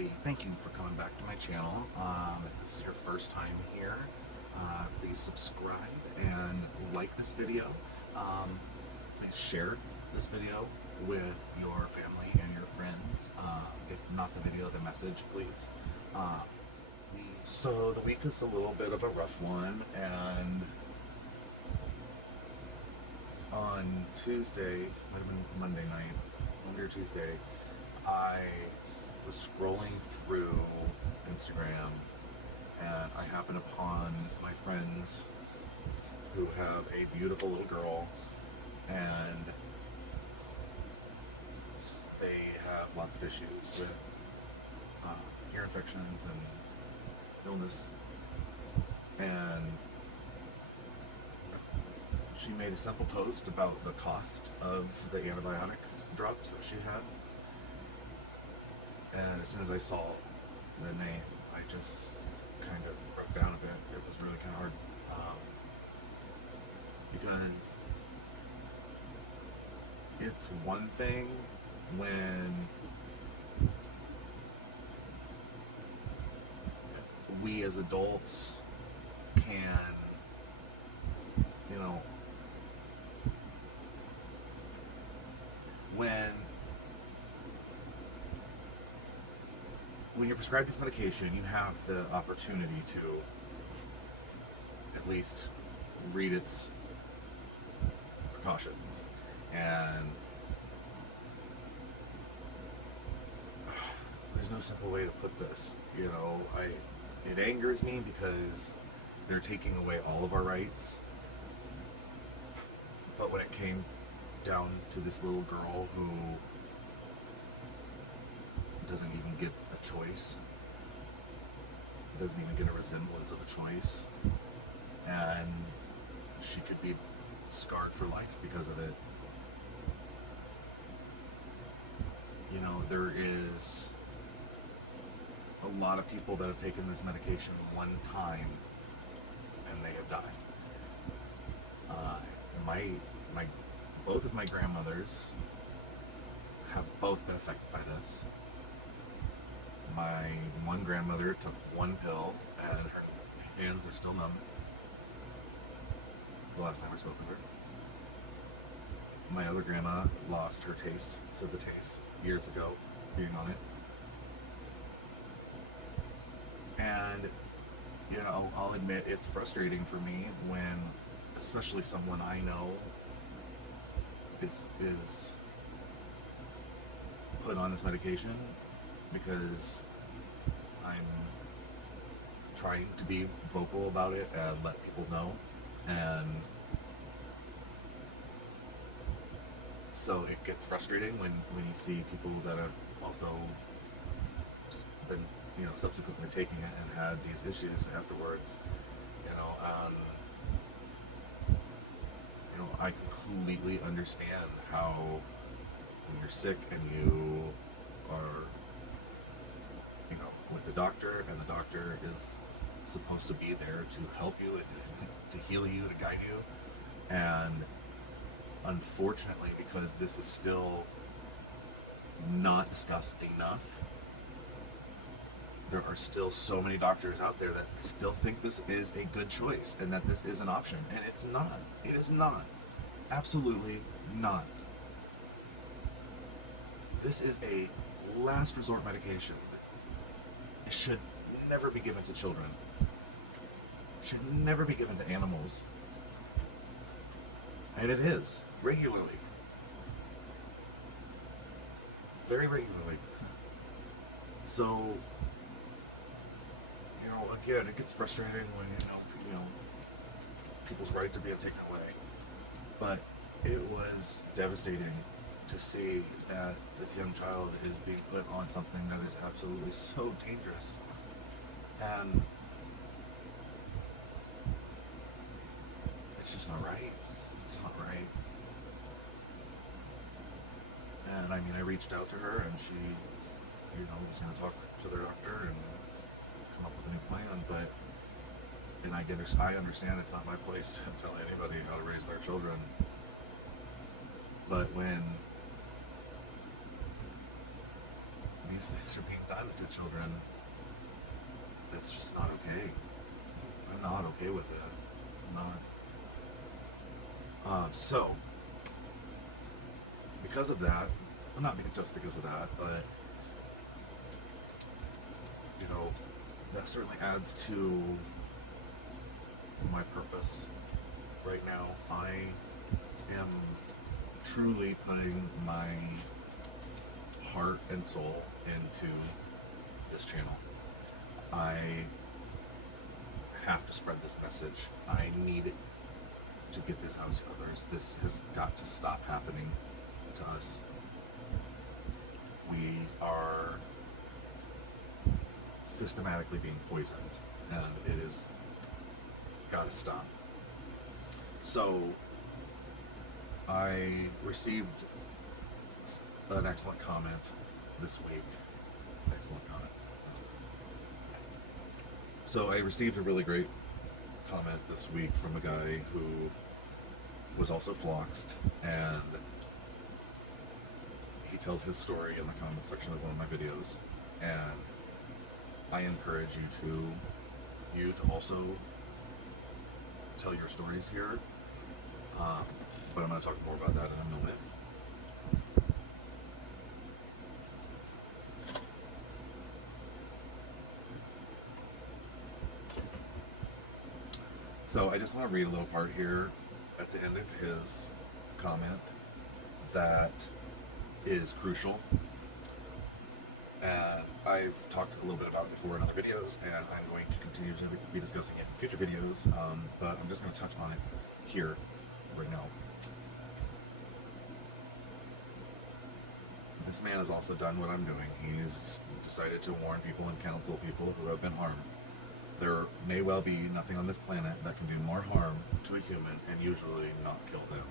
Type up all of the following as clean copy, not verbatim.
everybody. Thank you for coming back to my channel. If this is your first time here, please subscribe and like this video. Please share this video with your family and your friends. If not the video, the message, please. So the week is a little bit of a rough one, and on Tuesday, might have been Monday night, Monday or Tuesday, I was scrolling through Instagram and I happened upon my friends who have a beautiful little girl, and they have lots of issues with ear infections and illness, and she made a simple post about the cost of the antibiotic drops that she had. And as soon as I saw the name, I just kind of broke down a bit. It was really kind of hard. Because it's one thing when we as adults can, when you're prescribed this medication, you have the opportunity to at least read its precautions. And there's no simple way to put this. It angers me because they're taking away all of our rights. But when it came down to this little girl who doesn't even get a choice, doesn't even get a resemblance of a choice, and she could be scarred for life because of it. There is a lot of people that have taken this medication one time and they have died. Both of my grandmothers have both been affected by this. My one grandmother took one pill and her hands are still numb. The last time I spoke with her. My other grandma lost her sense of taste years ago, being on it. And, I'll admit it's frustrating for me when, especially someone I know is put on this medication, because I'm trying to be vocal about it and let people know. And so it gets frustrating when you see people that have also been, subsequently taking it and had these issues afterwards. I completely understand how when you're sick and you are, with the doctor, and the doctor is supposed to be there to help you and to heal you, to guide you. And unfortunately, because this is still not discussed enough, there are still so many doctors out there that still think this is a good choice and that this is an option. And it's not. It is not. Absolutely not. This is a last resort medication. It should never be given to children. It should never be given to animals. And it is, regularly. Very regularly. So, again, it gets frustrating when, people's rights are being taken away. But it was devastating to see that this young child is being put on something that is absolutely so dangerous. And it's just not right. It's not right. And I reached out to her, and she, was going to talk to their doctor and come up with a new plan. And I understand it's not my place to tell anybody how to raise their children. But when these things are being done to children, that's just not okay. I'm not okay with it. I'm not. So, because of that, well, not just because of that, but, you know, that certainly adds to my purpose right now. I am truly putting my heart and soul into this channel. I have to spread this message. I need to get this out to others. This has got to stop happening to us. We are systematically being poisoned, and it is got to stop. So I received an excellent comment this week. Excellent comment. So I received a really great comment this week from a guy who was also floxed, and he tells his story in the comment section of one of my videos, and I encourage you to also tell your stories here, but I'm going to talk more about that in a moment. So I just want to read a little part here at the end of his comment that is crucial. And I've talked a little bit about it before in other videos, and I'm going to continue to be discussing it in future videos, but I'm just going to touch on it here right now. This man has also done what I'm doing. He's decided to warn people and counsel people who have been harmed. There may well be nothing on this planet that can do more harm to a human and usually not kill them.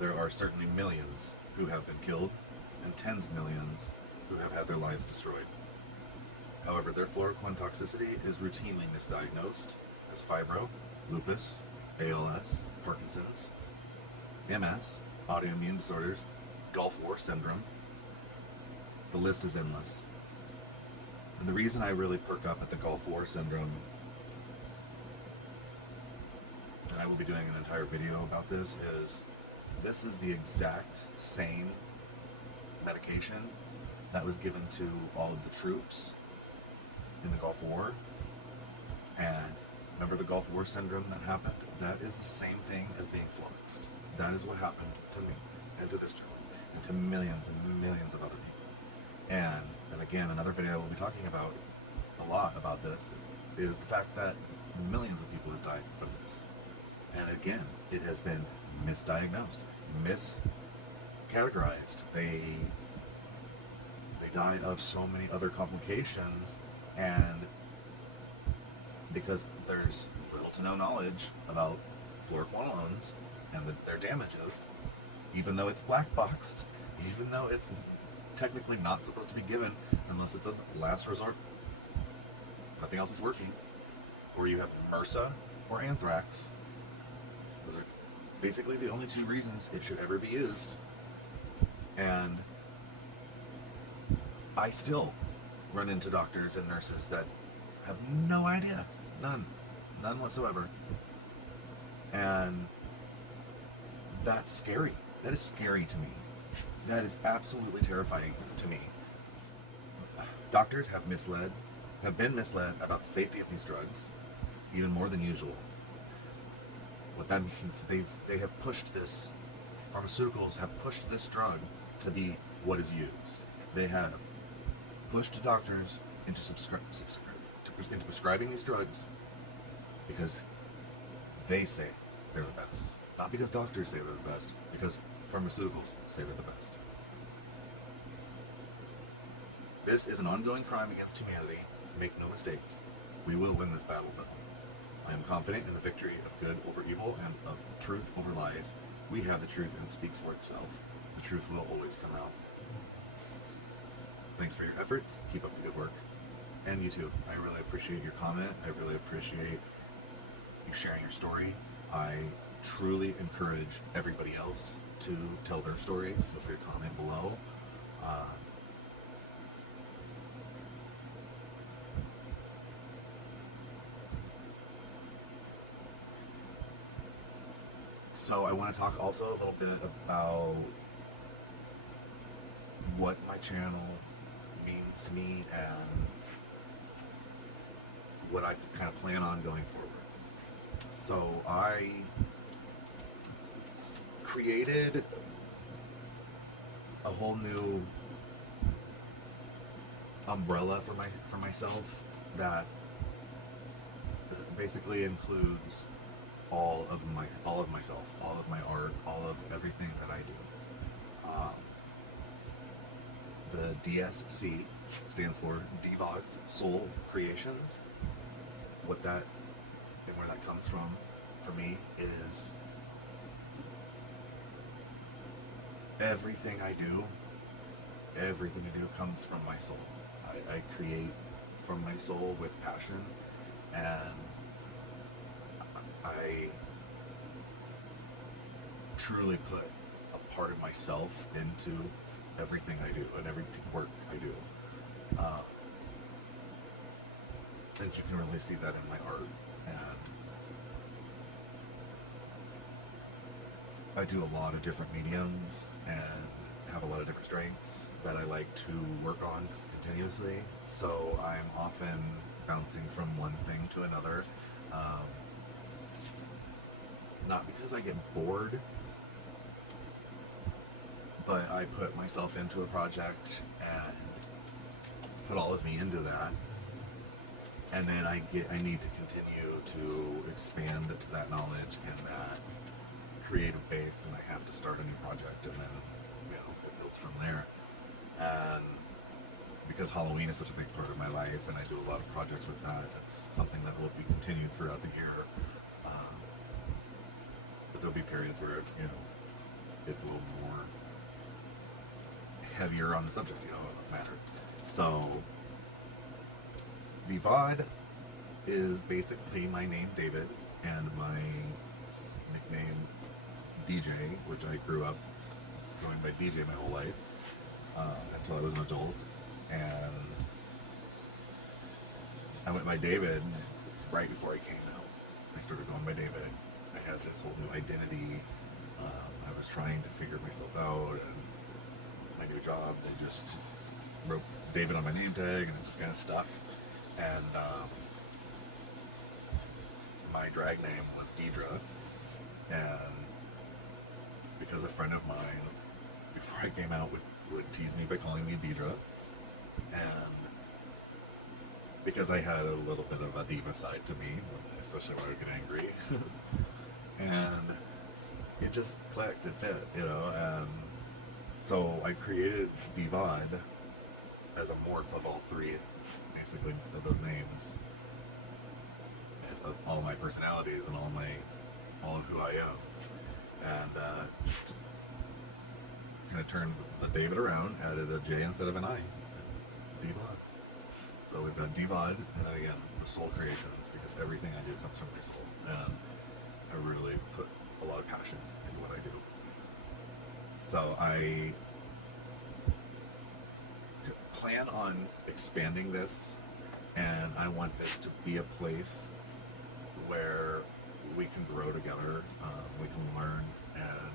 There are certainly millions who have been killed and tens of millions who have had their lives destroyed. However, their fluoroquine toxicity is routinely misdiagnosed as fibro, lupus, ALS, Parkinson's, MS, autoimmune disorders, Gulf War syndrome. The list is endless. And the reason I really perk up at the Gulf War syndrome, and I will be doing an entire video about this is the exact same medication that was given to all of the troops in the Gulf War. And remember the Gulf War syndrome that happened? That is the same thing as being flummoxed. That is what happened to me and to this channel and to millions and millions of other people. And again, another video I will be talking about a lot about this is the fact that millions of people have died from this. And again, it has been misdiagnosed, miscategorized. They die of so many other complications, and because there's little to no knowledge about fluoroquinolones and their damages, even though it's black boxed, even though it's technically not supposed to be given unless it's a last resort, nothing else is working, or you have MRSA or anthrax. Those are basically the only two reasons it should ever be used. And I still run into doctors and nurses that have no idea. None whatsoever. And that's scary. That is scary to me. That is absolutely terrifying to me. Doctors have been misled about the safety of these drugs, even more than usual. What that means, they have pushed this, pharmaceuticals have pushed this drug to be what is used. They have pushed doctors into prescribing these drugs because they say they're the best. Not because doctors say they're the best, because pharmaceuticals say they're the best. This is an ongoing crime against humanity. Make no mistake. We will win this battle, though. I am confident in the victory of good over evil and of truth over lies. We have the truth, and it speaks for itself. The truth will always come out. Thanks for your efforts. Keep up the good work. And you too. I really appreciate your comment. I really appreciate you sharing your story. I truly encourage everybody else to tell their stories. Feel free to comment below. So I want to talk also a little bit about what my channel means to me and what I kind of plan on going forward. So I created a whole new umbrella for myself that basically includes all of myself, all of my art, all of everything that I do. The DSC stands for Djvad Soul Creations. What that and where that comes from for me is everything I do comes from my soul. I create from my soul with passion, and I truly put a part of myself into everything I do and every work I do. And you can really see that in my art. And I do a lot of different mediums and have a lot of different strengths that I like to work on continuously. So I'm often bouncing from one thing to another. Not because I get bored, but I put myself into a project and put all of me into that. And then I need to continue to expand that knowledge and that creative base, and I have to start a new project, and then it builds from there. And because Halloween is such a big part of my life, and I do a lot of projects with that, it's something that will be continued throughout the year. But there'll be periods where it's a little more heavier on the subject matter. So Djvad is basically my name, David, and my nickname, DJ, which I grew up going by DJ my whole life until I was an adult. And I went by David right before I came out. I started going by David. I had this whole new identity. I was trying to figure myself out, and my new job, I just wrote David on my name tag, and it just kind of stuck. And my drag name was Djvad, and because a friend of mine, before I came out, would tease me by calling me Djvad, and because I had a little bit of a diva side to me, especially when I would get angry, and it just clicked, it fit, and so I created Djvad as a morph of all three, basically, of those names, and of all my personalities and all of who I am, and just kind of turned the David around, added a J instead of an I, Djvad. So we've got Djvad, and then again, the Soul Creations, because everything I do comes from my soul, and I really put a lot of passion into what I do. So I plan on expanding this, and I want this to be a place where we can grow together, we can learn and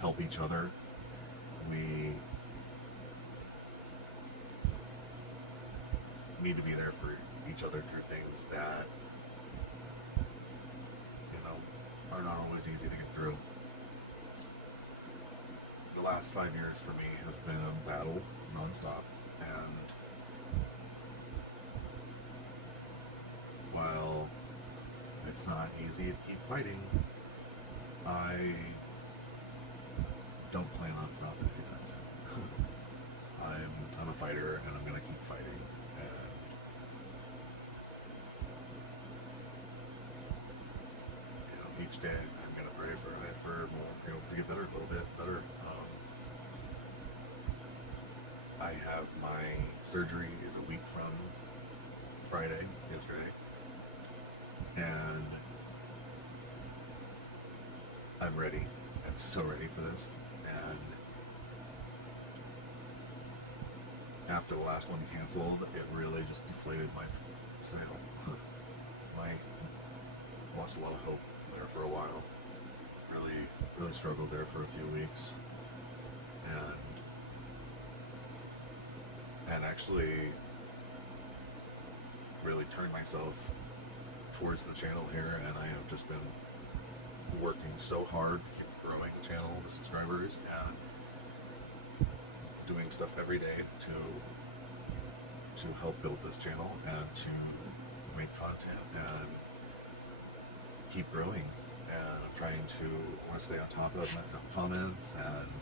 help each other. We need to be there for each other through things that are not always easy to get through. The last 5 years for me has been a battle nonstop, and while it's not easy to keep fighting, I don't plan on stopping anytime soon. I'm a fighter, and I'm gonna keep fighting. And each day I'm gonna pray for more, to get better, a little bit better. I have my surgery is a week from Friday, yesterday, and I'm ready. I'm so ready for this. And after the last one canceled, it really just deflated my sail. I lost a lot of hope there for a while. really struggled there for a few weeks, and actually really turned myself towards the channel here, and I have just been working so hard to keep growing the channel, the subscribers, and doing stuff every day to help build this channel and to make content and keep growing. And I'm trying to want to stay on top of my comments and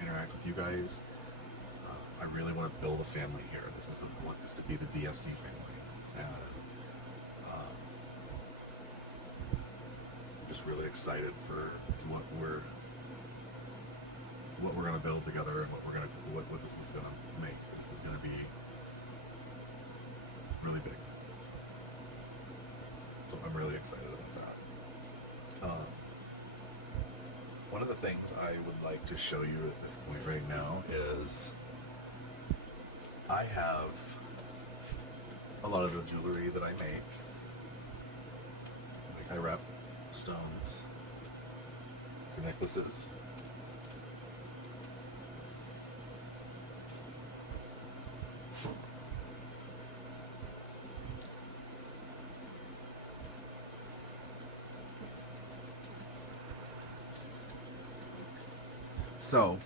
interact with you guys. I really want to build a family here. I want this to be the DSC family, and I'm just really excited for what we're going to build together and what this is going to make. This is going to be really big. So I'm really excited about that. One of the things I would like to show you at this point right now is I have a lot of the jewelry that I make. Like I wrap stones for necklaces. So,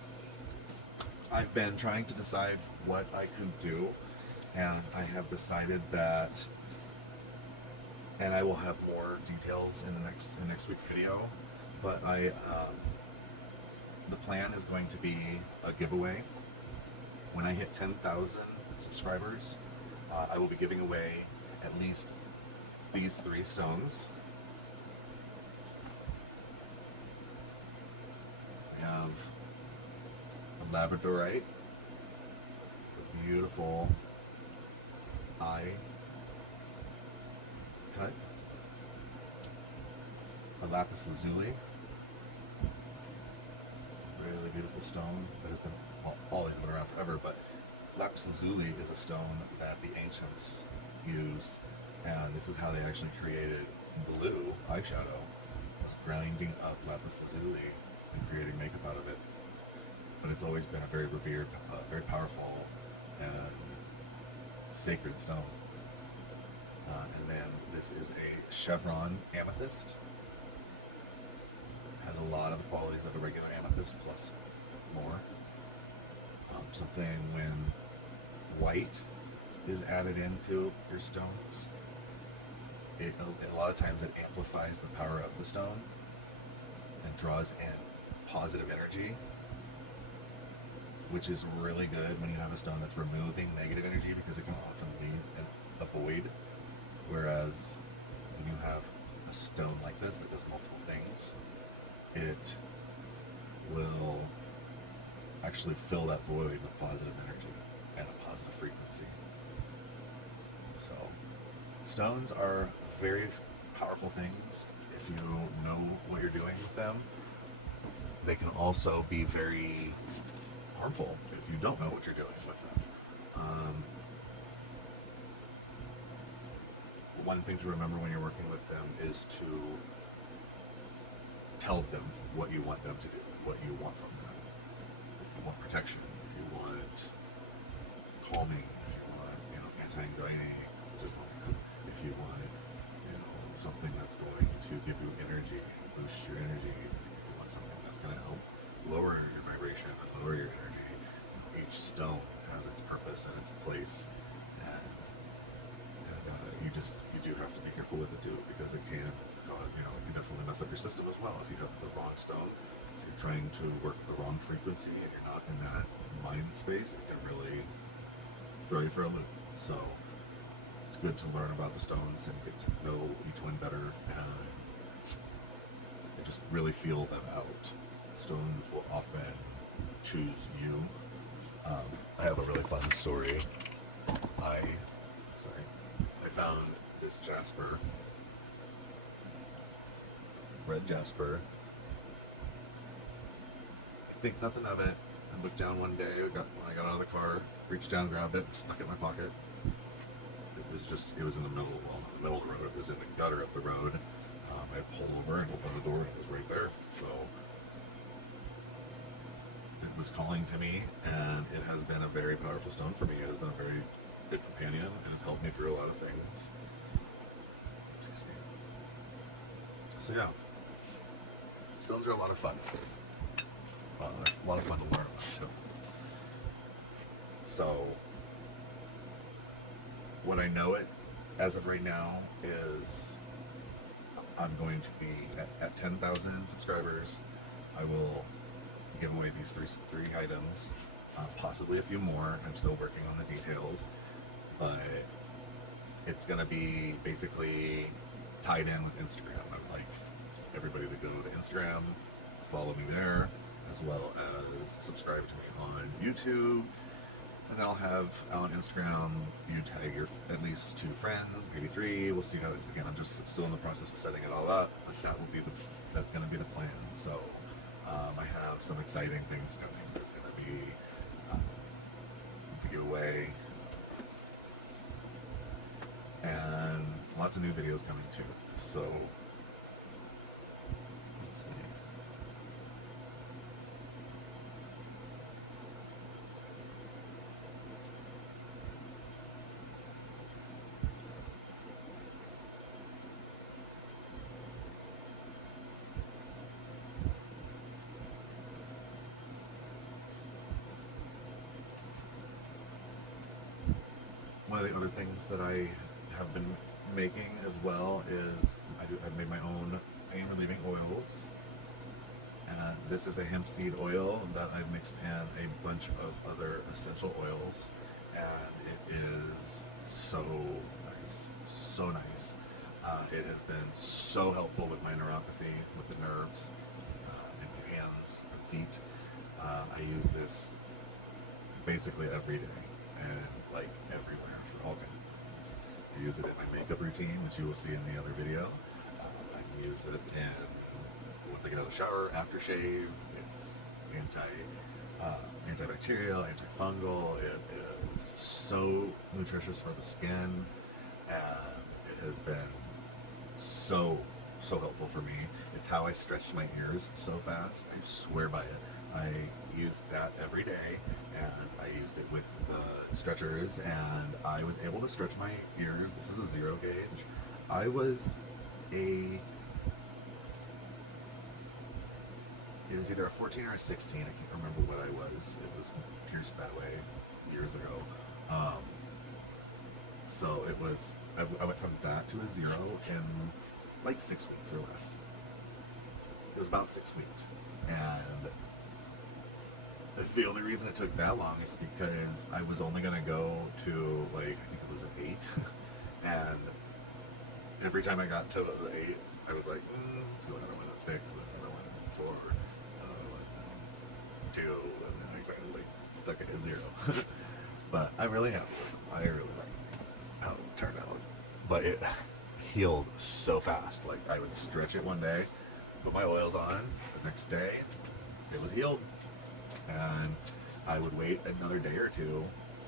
I've been trying to decide what I could do, and I have decided that, and I will have more details in next week's video, but the plan is going to be a giveaway. When I hit 10,000 subscribers, I will be giving away at least these 3 stones. We have labradorite, the beautiful eye cut, a lapis lazuli, really beautiful stone that has been always been around forever, but lapis lazuli is a stone that the ancients used, and this is how they actually created blue eyeshadow, was grinding up lapis lazuli and creating makeup out of it. But it's always been a very revered, very powerful, and sacred stone. And then this is a chevron amethyst. Has a lot of the qualities of a regular amethyst plus more. Something when white is added into your stones, a lot of times it amplifies the power of the stone and draws in positive energy, which is really good when you have a stone that's removing negative energy, because it can often leave a void. Whereas when you have a stone like this that does multiple things, it will actually fill that void with positive energy and a positive frequency. So stones are very powerful things if you know what you're doing with them. They can also be very harmful if you don't know what you're doing with them. One thing to remember when you're working with them is to tell them what you want them to do, what you want from them. If you want protection, if you want calming, if you want, anti-anxiety, just if you want, something that's going to give you energy, boost your energy, if you want something that's going to help lower your vibration and lower your energy. Each stone has its purpose and its place, and you do have to be careful with it too, because it can definitely mess up your system as well. If you have the wrong stone, if you're trying to work with the wrong frequency and you're not in that mind space, it can really throw you for a loop. So it's good to learn about the stones and get to know each one better and just really feel them out. Stones will often choose you. I have a really fun story. I found this jasper, red jasper. I think nothing of it. I looked down one day, when I got out of the car, reached down, grabbed it, stuck it in my pocket. It was in the middle of the road. It was in the gutter of the road. I pull over and open the door, and it was right there. So it was calling to me, and it has been a very powerful stone for me. It has been a very good companion. It has helped me through a lot of things. Excuse me. So yeah, stones are a lot of fun. A lot of fun to learn about too. So what I know it as of right now is I'm going to be at 10,000 subscribers. I will give away these three items, possibly a few more. I'm still working on the details, but it's gonna be basically tied in with Instagram. I'd like everybody to go to Instagram, follow me there, as well as subscribe to me on YouTube. And then I'll have on Instagram, you tag your at least 2 friends, maybe 3. We'll see how it's, again, I'm just still in the process of setting it all up, but that's going to be the plan. So I have some exciting things coming. There's going to be the giveaway and lots of new videos coming too. So let's see. One of the other things that I have been making as well is I've made my own pain relieving oils. This is a hemp seed oil that I've mixed in a bunch of other essential oils, and it is so nice, so nice. It has been so helpful with my neuropathy, with the nerves, in my hands and feet. I use this basically every day, and like everywhere for all kinds of things. I use it in my makeup routine, which you will see in the other video. I can use it in once I get out of the shower, aftershave. It's antibacterial, antifungal. It is so nutritious for the skin, and it has been so helpful for me. It's how I stretched my ears so fast. I swear by it. I used that every day, and I used it with the stretchers, and I was able to stretch my ears. This is a 0 gauge. It was either a 14 or a 16. I can't remember what I was. It was pierced that way years ago. So it was, I went from that to a 0 in like 6 weeks or less. It was about 6 weeks. And the only reason it took that long is because I was only going to go to, like, I think it was an 8. And every time I got to the 8, I was like, let's go another one at 6, and then another one at 4, another one at 2, and then I finally stuck it at 0. But I'm really happy with it. I really like how it turned out. But it healed so fast. Like, I would stretch it one day, put my oils on, the next day, it was healed. And I would wait another day or two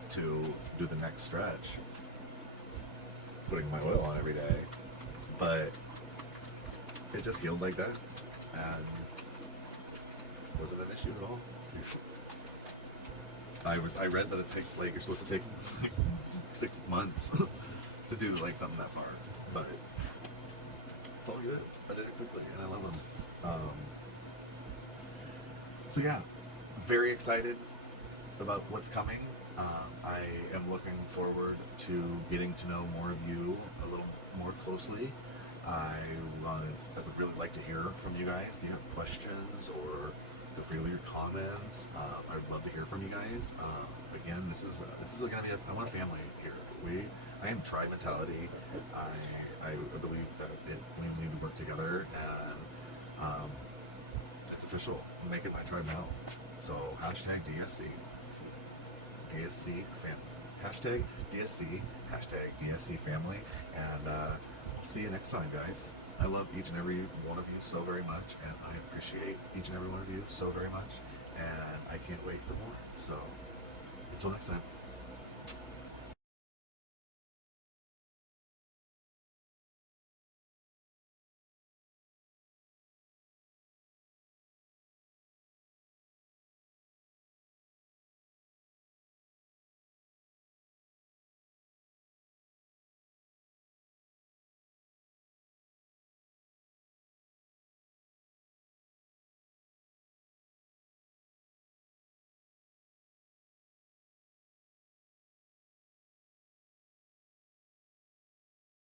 to do the next stretch, putting my oil on every day. But it just healed like that, and it wasn't an issue at all. I read that it takes, like, you're supposed to take like 6 months to do like something that far, but it's all good. I did it quickly, and I love them. So yeah, very excited about what's coming. I am looking forward to getting to know more of you a little more closely. I would really like to hear from you guys. If you have questions, or feel free to leave your comments. I would love to hear from you guys. Again, this is going to be I want a family here. I am tribe mentality. I believe that we need to work together, and it's official. I'm making my tribe now. So hashtag DSC. DSC family. Hashtag DSC. Hashtag DSC family. And see you next time, guys. I love each and every one of you so very much, and I appreciate each and every one of you so very much, and I can't wait for more. So until next time.